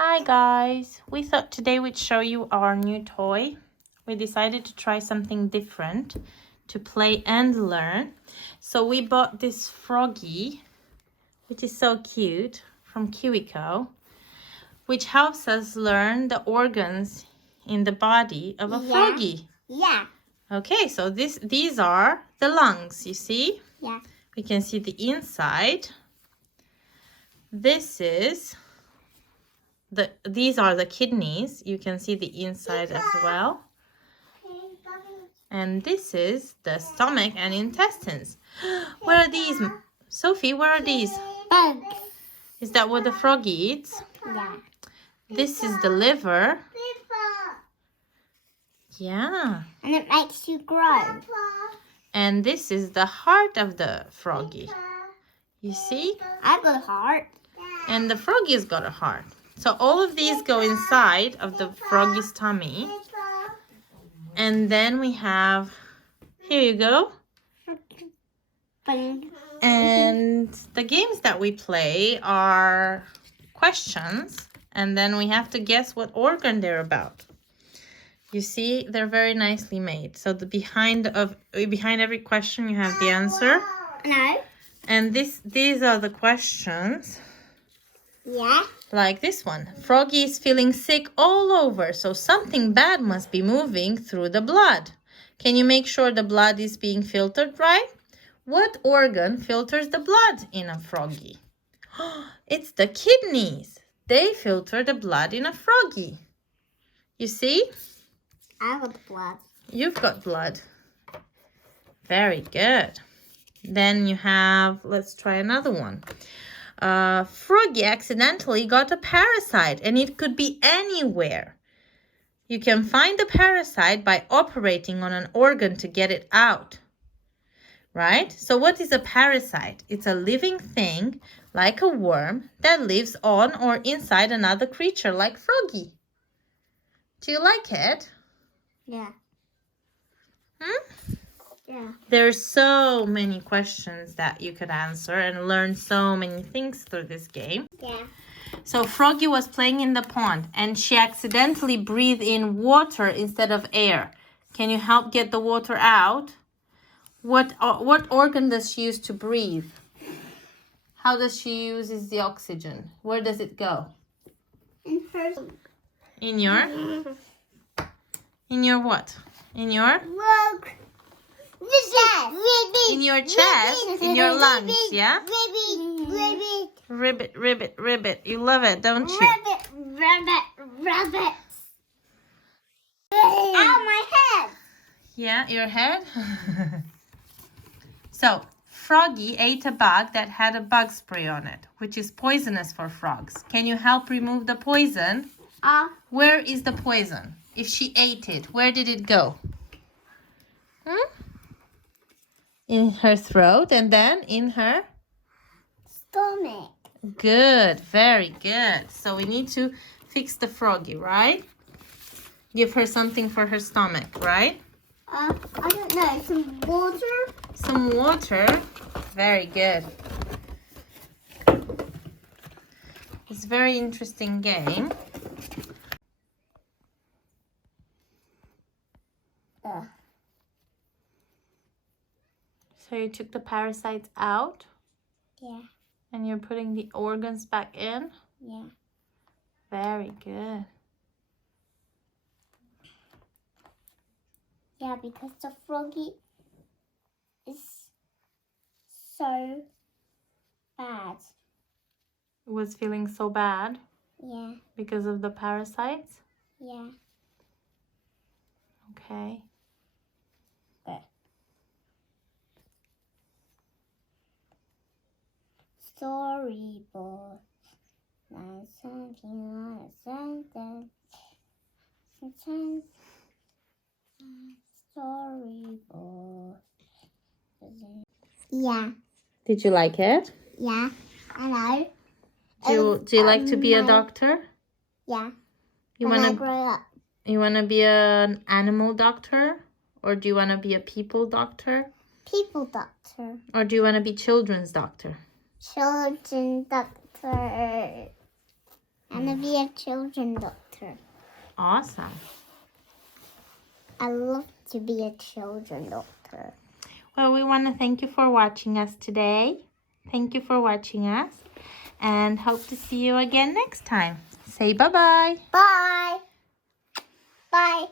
Hi guys, we thought today we'd show you our new toy. We decided to try something different to play and learn. So we bought this Froggie, which is so cute, from Kiwico, which helps us learn the organs in the body of a froggy. Yeah. Okay, so these are the lungs, you see? Yeah. We can see the inside. These are the kidneys. You can see the inside as well. And this is the stomach and intestines. What are these? Sophie, what are these? Bugs. Is that what the froggy eats? Yeah. This is the liver. Yeah. And it makes you grow. And this is the heart of the froggy. You see? I got a heart. And the froggy's got a heart. So all of these go inside of the froggy's tummy. And then we have, here you go. And the games that we play are questions. And then we have to guess what organ they're about. You see, they're very nicely made. So behind every question you have the answer. No. And these are the questions. Yeah. Like this one. Froggy is feeling sick all over, so something bad must be moving through the blood. Can you make sure the blood is being filtered right? What organ filters the blood in a froggy? It's the kidneys. They filter the blood in a froggy. You see? I got blood. You've got blood. Very good. Then you have, let's try another one. Froggy accidentally got a parasite, and it could be anywhere. You can find the parasite by operating on an organ to get it out. Right? So what is a parasite? It's a living thing, like a worm, that lives on or inside another creature, like Froggy. Do you like it? Yeah. Yeah. There's so many questions that you could answer and learn so many things through this game. Yeah. So Froggy was playing in the pond and she accidentally breathed in water instead of air. Can you help get the water out? What organ does she use to breathe? How does she use the oxygen? Where does it go? In her. In your what? In your? Look. In your chest, in your lungs, yeah? Ribbit. Ribbit. You love it, don't you? Rabbit. Ow, my head. Yeah, your head? So, Froggy ate a bug that had a bug spray on it, which is poisonous for frogs. Can you help remove the poison? Where is the poison? If she ate it, where did it go? In her throat and then in her Stomach. Good, very good. So we need to fix the froggy, right? Give her something for her stomach, right? I don't know. Some water? Some water. Very good. It's a very interesting game. So you took the parasites out? Yeah. And you're putting the organs back in? Yeah. Very good. Yeah, because the froggy is so bad. Was feeling so bad? Yeah. Because of the parasites? Yeah. Okay. Storyboard. Like something like a sentence. Sometimes storyboard. Yeah. Did you like it? Yeah. I know. Do you like to be a doctor? Yeah. You when I wanna grow up. You wanna be an animal doctor? Or do you wanna be a people doctor? People doctor. Or do you wanna be children's doctor? Children doctor. And I'll be a children doctor. Awesome. I love to be a children doctor. Well, we want to thank you for watching us today. Thank you for watching us. And hope to see you again next time. Say bye-bye. Bye. Bye.